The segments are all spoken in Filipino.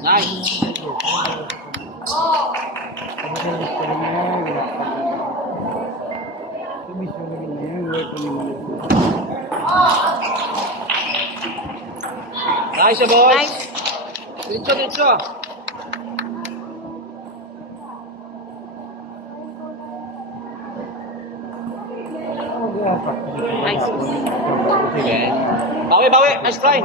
Nice. Nice, boys. Nice. Diretso. Nice. Okay. Bawi. Nice try.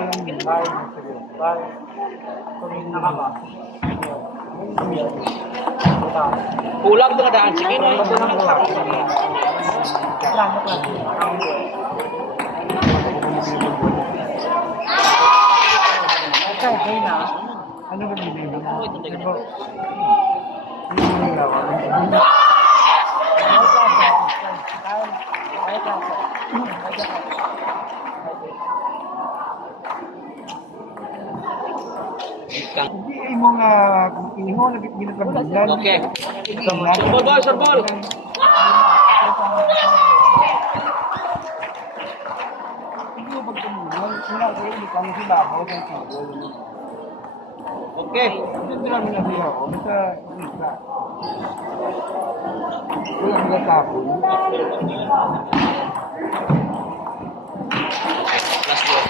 Kulang ito na daan. Sige, no? Okay na. Ano ba nililin mo? Hindi mo nga iho ginagabilan. Okay. Surbol, boy, surbol. Okay. Hindi namin na siya. Basta isa. Wala mga tapon. Last ball.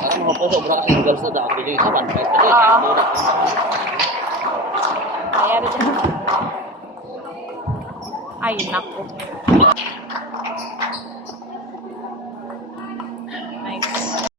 Parang mga puso, baka singles na daan. Bili isa, 1-5 na rin. Kaya rin. Ay, naku.